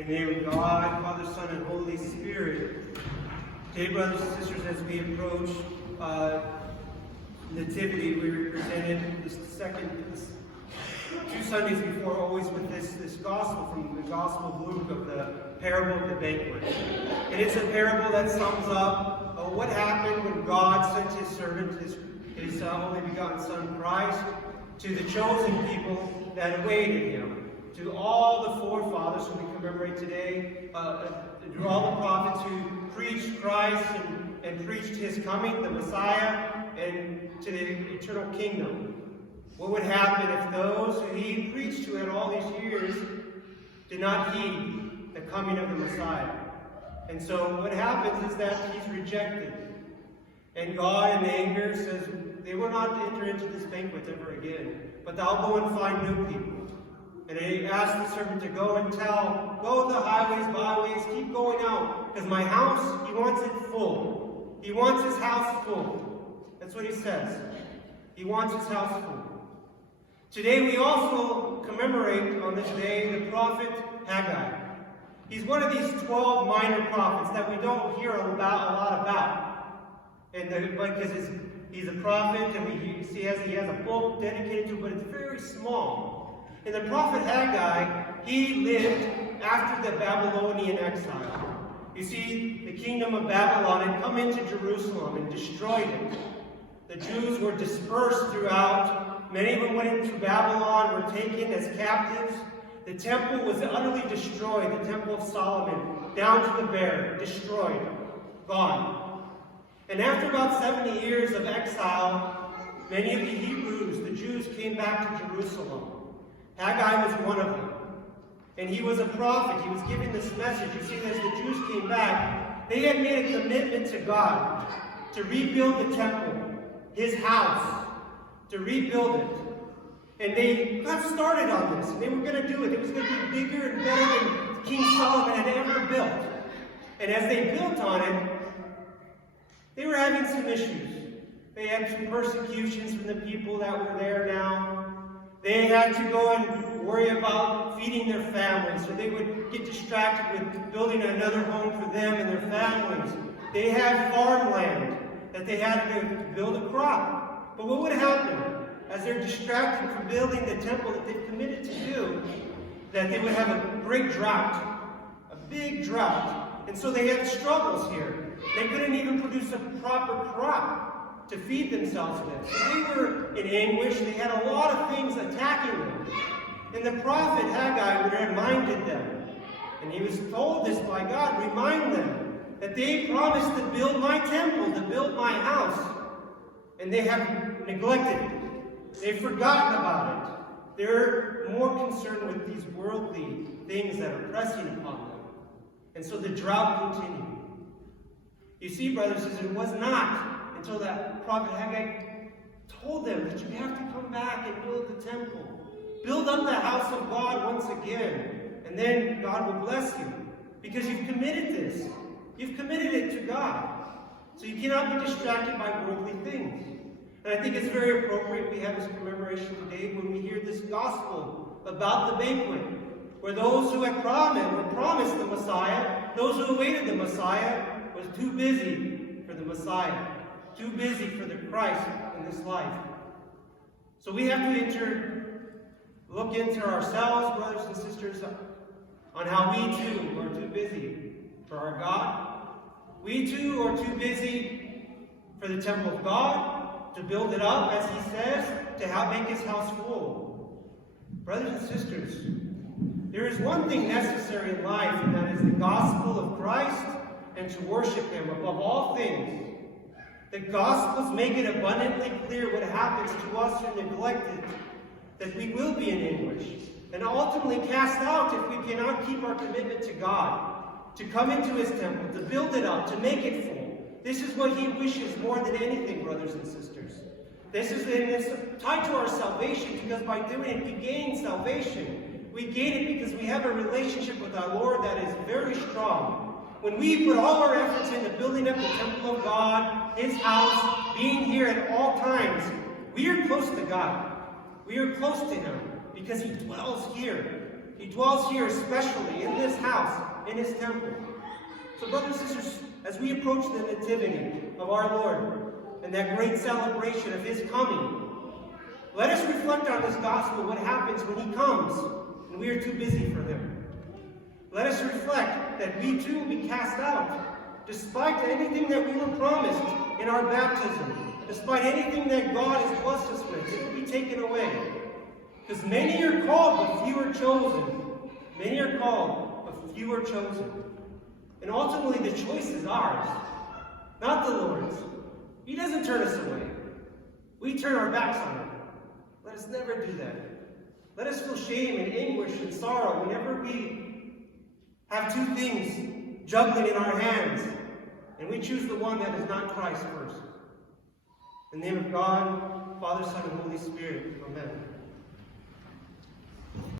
In the name of God, Father, Son, and Holy Spirit. Today, brothers and sisters, as we approach Nativity, we presented this two Sundays before, always with this gospel from the Gospel of Luke of the parable of the banquet. And it's a parable that sums up what happened when God sent his servant, his only begotten Son Christ, to the chosen people that awaited him. To all the forefathers who we commemorate today, to all the prophets who preached Christ and preached his coming, the Messiah, and to the eternal kingdom. What would happen if those who he preached to in all these years did not heed the coming of the Messiah? And so what happens is that he's rejected. And God in anger says, they will not enter into this banquet ever again, but thou go and find new people. And he asked the servant to go and go the highways, byways, keep going out. Because my house, he wants it full. He wants his house full. That's what he says. He wants his house full. Today we also commemorate on this day the Prophet Haggai. He's one of these 12 minor prophets that we don't hear a lot about. Because he's a prophet, and he has a book dedicated to it, but it's very small. And the prophet Haggai, he lived after the Babylonian exile. You see, the kingdom of Babylon had come into Jerusalem and destroyed it. The Jews were dispersed throughout. Many of them went into Babylon, were taken as captives. The temple was utterly destroyed, the temple of Solomon, down to the bare, destroyed, gone. And after about 70 years of exile, many of the Hebrews, the Jews, came back to Jerusalem. Haggai was one of them. And he was a prophet. He was giving this message. You see, as the Jews came back, they had made a commitment to God to rebuild the temple, his house, to rebuild it. And they got started on this. And they were going to do it. It was going to be bigger and better than King Solomon had ever built. And as they built on it, they were having some issues. They had some persecutions from the people that were there now. They had to go and worry about feeding their families, so they would get distracted with building another home for them and their families. They had farmland that they had to build a crop. But what would happen as they're distracted from building the temple that they've committed to do? That they would have a great drought, a big drought. And so they had struggles here. They couldn't even produce a proper crop to feed themselves with. So they were in anguish. They had a lot of things attacking them. And the prophet Haggai reminded them, and he was told this by God, remind them that they promised to build my temple, to build my house. And they have neglected it. They've forgotten about it. They're more concerned with these worldly things that are pressing upon them. And so the drought continued. You see, brothers and sisters, it was not until that prophet Haggai told them that you have to come back and build the temple. Build up the house of God once again. And then God will bless you. Because you've committed this. You've committed it to God. So you cannot be distracted by worldly things. And I think it's very appropriate we have this commemoration today when we hear this gospel about the banquet. Where those who had were promised the Messiah, those who awaited the Messiah, was too busy for the Messiah. Too busy for the Christ in this life. So we have to look into ourselves, brothers and sisters, on how we too are too busy for our God. We too are too busy for the temple of God, to build it up, as he says, to make his house full. Brothers and sisters, there is one thing necessary in life, and that is the gospel of Christ and to worship him above all things. The Gospels make it abundantly clear what happens to us who neglect it, that we will be in anguish, and ultimately cast out if we cannot keep our commitment to God, to come into his temple, to build it up, to make it full. This is what he wishes more than anything, brothers and sisters. This is tied to our salvation, because by doing it, we gain salvation. We gain it because we have a relationship with our Lord that is very strong. When we put all our efforts into building up the temple of God, his house, being here at all times, we are close to God. We are close to him because he dwells here. He dwells here especially in this house, in his temple. So brothers and sisters, as we approach the nativity of our Lord and that great celebration of his coming, let us reflect on this gospel, what happens when he comes and we are too busy for him. Let us reflect that we too will be cast out, despite anything that we were promised in our baptism, despite anything that God has blessed us with, it will be taken away. Because many are called, but few are chosen. Many are called, but few are chosen. And ultimately the choice is ours, not the Lord's. He doesn't turn us away. We turn our backs on him. Let us never do that. Let us feel shame and anguish and sorrow whenever we have two things juggling in our hands, and we choose the one that is not Christ first. In the name of God, Father, Son, and Holy Spirit. Amen.